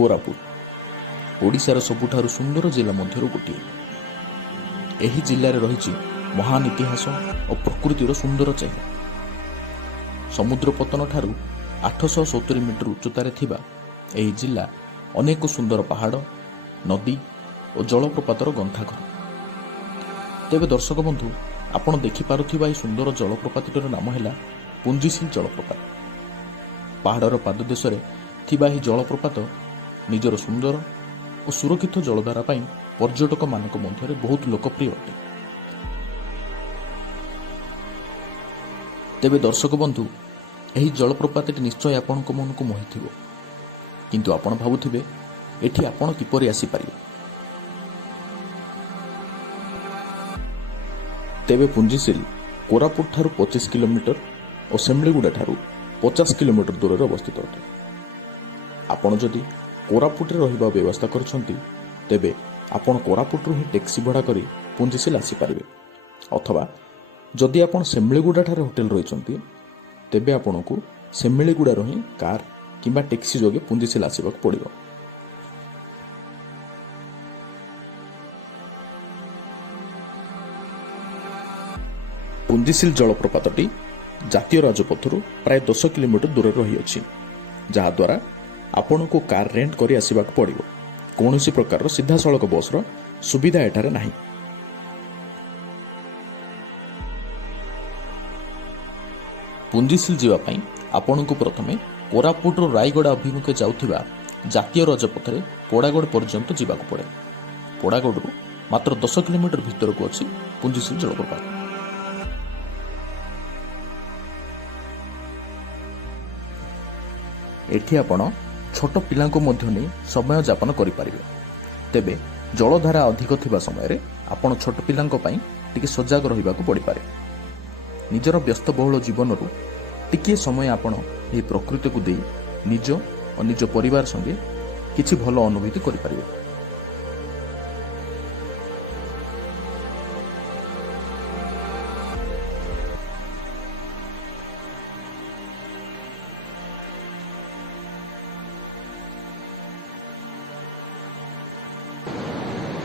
कोरापुट ओडिशार सबुठारु सुंदर जिला मध्यरु गोटिए। एही जिल्लारे रहिछि महान इतिहास और प्रकृतिर सुंदर चेहरा। समुद्र पतन ठारू 870 मीटर उच्चतार थिबा एही जिल्ला अनेक सुंदर पहाड़, नदी और जलप्रपातर गंथाघर। तेबे दर्शक बंधु, आपण देखिपारुथिबा एही सुंदर जलप्रपातटीर नाम हैला पुंजीसील जलप्रपात। पहाड़र पाददेशरे थिबा एही जलप्रपात निजर सुंदर और सुरक्षित जलधारा पाई पर्यटक मानक मध्यरे बहुत लोकप्रिय अटे। तेबे दर्शक बंधु, एही जलप्रपातटी निश्चय आपणक मन को मोहिथिबो, किंतु आपण भाबुथिबे एठी आपण किपरि आसी पारिबे। तेबे पुंजीसील कोरापुट ठारू 25 किलोमीटर और सेमलीगुड़ा ठारू 50 किलोमीटर दूर अवस्थित अटे। आपण जदि कोरापुट रहिबा व्यवस्था करछंती तेबे आपण कोरापुट ही टैक्सी भड़ा करी पुंजीसील आसी पारिबे, अथवा जदि आपण सेमलीगुड़ा ठारे होटेल रहिछंती तेबे आपणकू सेमलीगुड़ा रही कार किंबा टैक्सी जोगे पुंजीसील आसीबाक पड़िबो। पुंजीसील जलप्रपातटी जातीय राजपथरू प्राय 10 किलोमीटर दूर रही अछि, जहा द्वारा आपण को कार रेंट करी आसीबाक पड़िबो। कौनसी प्रकार सीधा सड़क बसर सुविधा एठारे नाही। पुंजीसील जीवा पई आपण को प्रथमे कोरापुट रायगड़ अभिमुखे जाउथिबा जातीय राजपथरे पोड़ागढ़ पर्यंत जीवाक पड़े। पोड़ागढ़ मात्र 10 किलोमीटर भीतर को अछि पुंजीसील जलप्रपात। एठी आपण छोट पिलांको मध्य नहीं समय यापन करि पारिबे। तेबे जलधारा अधिक थिबा समय रे आपण छोट पिलांको पई टिके सजग रहिबाकू पड़ी पारे। निजर व्यस्तबहुल जीवनरू टिके समय आपण एही प्रकृति को देई निज और निज परिवार संगे किछि भलो अनुभूति करि पारिबे।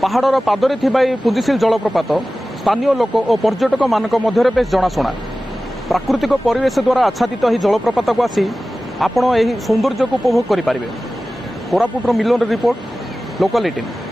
पहाड़र पादरे थिबा पुंजीसील जलप्रपात स्थानीय लोक और पर्यटक मानक मध्यरे बेस जनाशुना। प्राकृतिक परिवेश द्वारा आच्छादित यह जलप्रपात को आसी आपण यही सौंदर्य को उपभोग करि पारिबे। कोरापुटर मिलन रिपोर्ट, लोकल 18।